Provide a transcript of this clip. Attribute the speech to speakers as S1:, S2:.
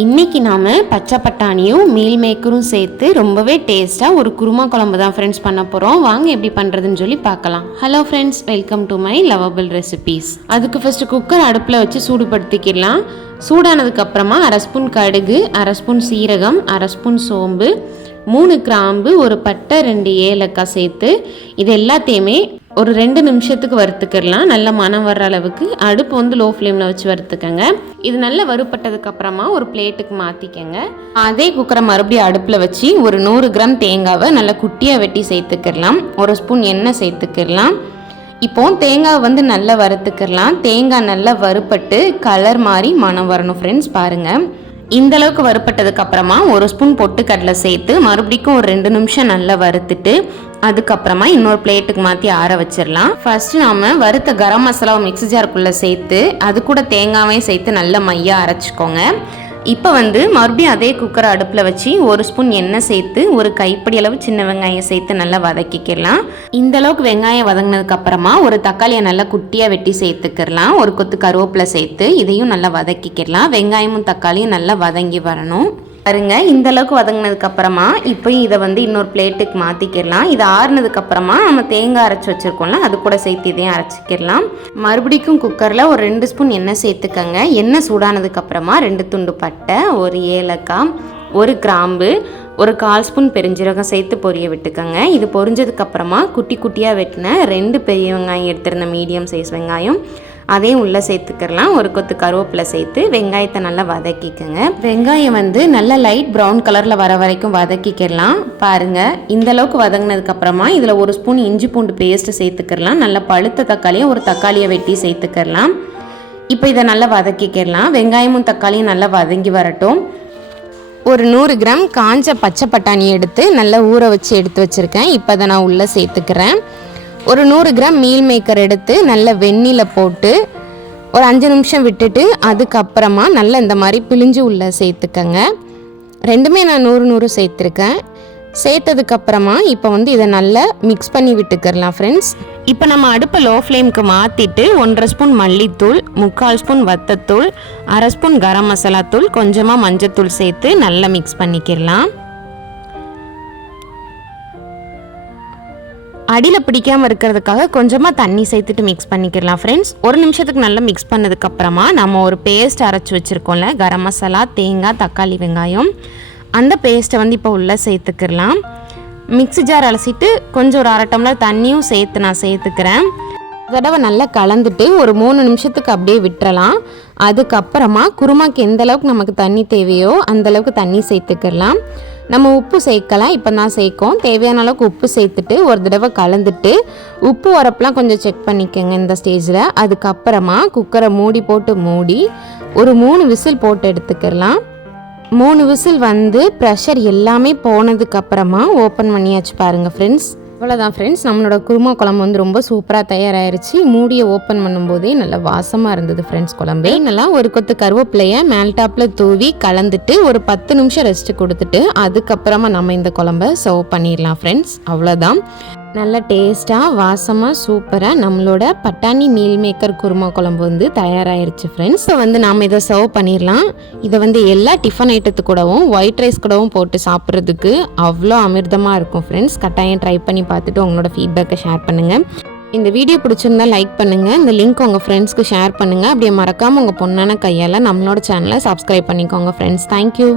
S1: இன்னைக்கு நாம் பச்சை பட்டாணியும் மீல் மேக்கரும் சேர்த்து ரொம்பவே டேஸ்ட்டாக ஒரு குருமா குழம்பு தான் ஃப்ரெண்ட்ஸ் பண்ண போகிறோம் வாங்க எப்படி பண்ணுறதுன்னு சொல்லி பார்க்கலாம். Hello friends welcome to my lovable recipes அதுக்கு ஃபஸ்ட்டு குக்கர் அடுப்பில் வச்சு சூடுபடுத்திக்கிடலாம். சூடானதுக்கப்புறமா அரை ஸ்பூன் கடுகு அரை ஸ்பூன் சீரகம் அரை ஸ்பூன் சோம்பு மூணு கிராம்பு ஒரு பட்டை ரெண்டு ஏலக்காய் சேர்த்து இது எல்லாத்தையுமே ஒரு ரெண்டு நிமிஷத்துக்கு வறுத்துக்கிடலாம். நல்ல மனம் வர்ற அளவுக்கு அடுப்பு வந்து லோ ஃப்ளேமில் வச்சு வறுத்துக்கங்க. இது நல்லா வறுப்பட்டதுக்கு அப்புறமா ஒரு பிளேட்டுக்கு மாற்றிக்கங்க அதே குக்கரை மறுபடியும் அடுப்பில் வச்சு ஒரு நூறு கிராம் தேங்காவை நல்லா குட்டியாக வெட்டி சேர்த்துக்கிடலாம். ஒரு ஸ்பூன் எண்ணெய் சேர்த்துக்கிடலாம். இப்போ தேங்காய் வந்து நல்லா வறுத்துக்கிடலாம். தேங்காய் நல்லா வறுப்பட்டு கலர் மாதிரி மனம் வரணும் ஃப்ரெண்ட்ஸ் பாருங்கள் இந்த அளவுக்கு வறுப்பட்டதுக்கு அப்புறமா ஒரு ஸ்பூன் பொட்டுக்கடலை சேர்த்து மறுபடிக்கும் ஒரு ரெண்டு நிமிஷம் நல்லா வறுத்துட்டு அதுக்கப்புறமா இன்னொரு பிளேட்டுக்கு மாற்றி ஆற வச்சிடலாம். ஃபர்ஸ்ட் நாம் வறுத்த கரம் மசாலாவை மிக்ஸி ஜாருக்குள்ளே சேர்த்து அது கூட தேங்காவையும் சேர்த்து நல்லா மையாக அரைச்சிக்கோங்க. இப்போ வந்து மறுபடியும் அதே குக்கரை அடுப்பில் வச்சு ஒரு ஸ்பூன் எண்ணெய் சேர்த்து ஒரு கைப்படி அளவு சின்ன வெங்காயம் சேர்த்து நல்லா வதக்கிக்கலாம். இந்த அளவுக்கு வெங்காயம் வதங்கினதுக்கு அப்புறமா ஒரு தக்காளியை நல்லா குட்டியாக வெட்டி சேர்த்துக்கிடலாம் ஒரு கொத்து கருவேப்பிலை சேர்த்து இதையும் நல்லா வதக்கிக்கிடலாம் வெங்காயமும் தக்காளியும் நல்லா வதங்கி வரணும். பாருங்க இந்த அளவுக்கு வதங்கினதுக்கு அப்புறமா இப்போ இதை வந்து இன்னொரு பிளேட்டுக்கு மாற்றிக்கிடலாம் இது ஆறுனதுக்கு அப்புறமா நம்ம தேங்காய் அரைச்சி வச்சிருக்கோம்ல அது கூட சேர்த்து இதையும் அரைச்சிக்கிடலாம். மறுபடிக்கும் குக்கரில் ஒரு ரெண்டு ஸ்பூன் எண்ணெய் சேர்த்துக்கங்க. எண்ணெய் சூடானதுக்கு அப்புறமா ரெண்டு துண்டு பட்டை ஒரு ஏலக்காய் ஒரு கிராம்பு ஒரு கால் ஸ்பூன் பெருஞ்சீரகம் சேர்த்து பொரிய விட்டுக்கோங்க. இது பொரிஞ்சதுக்கப்புறமா குட்டி குட்டியாக வெட்டின ரெண்டு பெரிய வெங்காயம் எடுத்திருந்த மீடியம் சைஸ் வெங்காயம் அதையும் உள்ளே சேர்த்துக்கிறலாம் ஒரு கொத்து கருவேப்பிலை சேர்த்து வெங்காயத்தை நல்லா வதக்கிக்கோங்க. வெங்காயம் வந்து நல்லா லைட் ப்ரௌன் கலரில் வர வரைக்கும் வதக்கிக்கிடலாம் பாருங்கள் இந்த அளவுக்கு வதங்கினதுக்கப்புறமா இதில் ஒரு ஸ்பூன் இஞ்சி பூண்டு பேஸ்ட்டு சேர்த்துக்கிறலாம் நல்லா பழுத்த தக்காளியும் ஒரு தக்காளியை வெட்டி சேர்த்துக்கிறலாம் இப்போ இதை நல்லா வதக்கிக்கிறலாம் வெங்காயமும் தக்காளியும் நல்லா வதங்கி வரட்டும். ஒரு நூறு கிராம் காஞ்ச பச்சை பட்டாணி எடுத்து நல்லா ஊற வச்சு எடுத்து வச்சுருக்கேன். இப்போ அதை நான் உள்ளே சேர்த்துக்கிறேன். ஒரு நூறு கிராம் மீல் மேக்கர் எடுத்து நல்ல வெந்நியில் போட்டு ஒரு அஞ்சு நிமிஷம் விட்டுட்டு அதுக்கப்புறமா நல்லா இந்த மாதிரி பிழிஞ்சு உள்ளே சேர்த்துக்கங்க. ரெண்டுமே நான் நூறு நூறு சேர்த்துருக்கேன். சேர்த்ததுக்கப்புறமா இப்போ வந்து இதை நல்லா மிக்ஸ் பண்ணி விட்டுக்கிறலாம் ஃப்ரெண்ட்ஸ் இப்போ நம்ம அடுப்பை லோ ஃப்ளேம்க்கு மாற்றிட்டு ஒன்றரை ஸ்பூன் மல்லித்தூள் முக்கால் ஸ்பூன் வத்தத்தூள் அரை ஸ்பூன் கரம் மசாலா தூள் கொஞ்சமாக மஞ்சத்தூள் சேர்த்து நல்லா மிக்ஸ் பண்ணிக்கிடலாம். அடியில் பிடிக்காமல் இருக்கிறதுக்காக கொஞ்சமாக தண்ணி சேர்த்துட்டு மிக்ஸ் பண்ணிக்கிறலாம் ஃப்ரெண்ட்ஸ் ஒரு நிமிஷத்துக்கு நல்லா மிக்ஸ் பண்ணதுக்கப்புறமா நம்ம ஒரு பேஸ்ட் அரைச்சி வச்சுருக்கோம்ல கரம் மசாலா தேங்காய் தக்காளி வெங்காயம். அந்த பேஸ்ட்டை வந்து இப்போ உள்ளே சேர்த்துக்கிடலாம் மிக்ஸி ஜார் அலசிட்டு கொஞ்சம் ஒரு அரை டம்ளர் தண்ணியும் சேர்த்து நான் சேர்த்துக்கிறேன். தடவை நல்லா கலந்துட்டு ஒரு மூணு நிமிஷத்துக்கு அப்படியே விட்டுறலாம். அதுக்கப்புறமா குருமாக்கு எந்த அளவுக்கு நமக்கு தண்ணி தேவையோ அந்த அளவுக்கு தண்ணி சேர்த்துக்கிடலாம் நம்ம உப்பு சேர்க்கலாம். இப்போ தான் சேர்க்கோம். தேவையான அளவுக்கு உப்பு சேர்த்துட்டு ஒரு தடவை கலந்துட்டு உப்பு உரப்புலாம் கொஞ்சம் செக் பண்ணிக்கோங்க இந்த ஸ்டேஜில் அதுக்கப்புறமா குக்கரை மூடி போட்டு மூடி ஒரு மூணு விசில் போட்டு எடுத்துக்கலாம். மூணு விசில் வந்து ப்ரெஷர் எல்லாமே போனதுக்கப்புறமா ஓப்பன் பண்ணியாச்சு பாருங்கள் ஃப்ரெண்ட்ஸ் அவ்வளோதான் ஃப்ரெண்ட்ஸ் நம்மளோட குருமா குழம்பு வந்து ரொம்ப சூப்பராக தயாராகிருச்சு மூடியை ஓப்பன் பண்ணும்போதே நல்லா வாசமாக இருந்தது ஃப்ரெண்ட்ஸ் குழம்பு. நல்லா ஒரு கொத்து கருவேப்பிலையை மேல் டாப்பில் தூவி கலந்துட்டு ஒரு பத்து நிமிஷம் ரெஸ்ட் கொடுத்துட்டு அதுக்கப்புறமா நம்ம இந்த குழம்ப சர்வ் பண்ணிடலாம் ஃப்ரெண்ட்ஸ் அவ்வளோதான் நல்ல டேஸ்ட்டாக வாசமாக சூப்பராக நம்மளோட பட்டாணி மீல் மேக்கர் குருமா குழம்பு வந்து தயாராகிருச்சு ஃப்ரெண்ட்ஸ் இப்போ வந்து நாம் இதை சர்வ் பண்ணிடலாம் இதை வந்து எல்லா டிஃபன் ஐட்டத்து கூடவும் ஒயிட் ரைஸ் கூடவும் போட்டு சாப்பிட்றதுக்கு அவ்வளோ அமிர்தமாக இருக்கும் ஃப்ரெண்ட்ஸ் கட்டாயம் ட்ரை பண்ணி பார்த்துட்டு உங்களோட ஃபீட்பேக்கை ஷேர் பண்ணுங்கள் இந்த வீடியோ பிடிச்சிருந்தா லைக் பண்ணுங்கள் இந்த லிங்க் உங்கள் ஃப்ரெண்ட்ஸ்க்கு ஷேர் பண்ணுங்கள் அப்படியே மறக்காமல் உங்கள் பொண்ணான கையால் நம்மளோட சேனலை சப்ஸ்கிரைப் பண்ணிக்கோங்க ஃப்ரெண்ட்ஸ் தேங்க்யூ